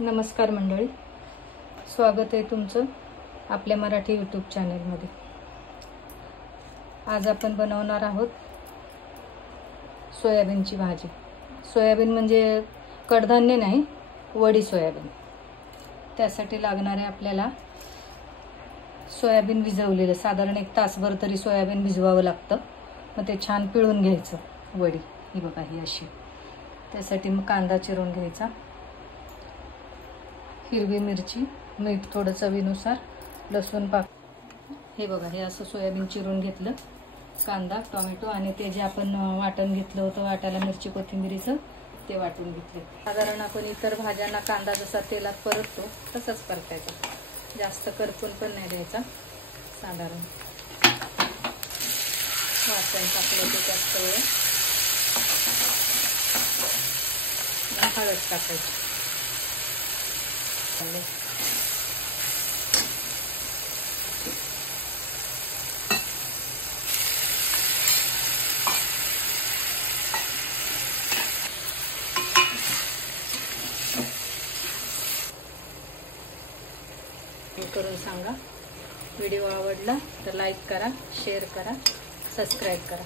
नमस्कार मंडळी, स्वागत आहे तुमचं आपल्या मराठी यूट्यूब चॅनलमध्ये। आज आपण बनवणार आहोत सोयाबीनची भाजी। सोयाबीन म्हणजे कडधान्य नाही, वडी सोयाबीन। त्यासाठी लागणारे आपल्याला सोयाबीन भिजवलेलं, साधारण 1 तासभर तरी सोयाबीन भिजवावं लागतं। मग ते छान पिळून घ्यायचं वडी। ही बघा, ही अशी। त्यासाठी मग कांदा चिरून घ्यायचा, हिरवी मिरची, मीठ थोडं चवीनुसार, लसूण पाक। हे बघा, हे असं सोयाबीन चिरून घेतलं, कांदा, टोमॅटो आणि ते जे आपण वाटण घेतलं होतं वाटायला मिरची कोथिंबीरीचं, ते वाटून घेतले। साधारण आपण इतर भाज्यांना कांदा जसा तेलात परततो तसंच परतायचा, जास्त करपून पण नाही द्यायचा। साधारण वाटण टाकलं की त्यात सगळं हळद टाकायची। करून सांगा, व्हिडिओ आवडला तर लाईक करा, शेअर करा, सबस्क्राईब करा।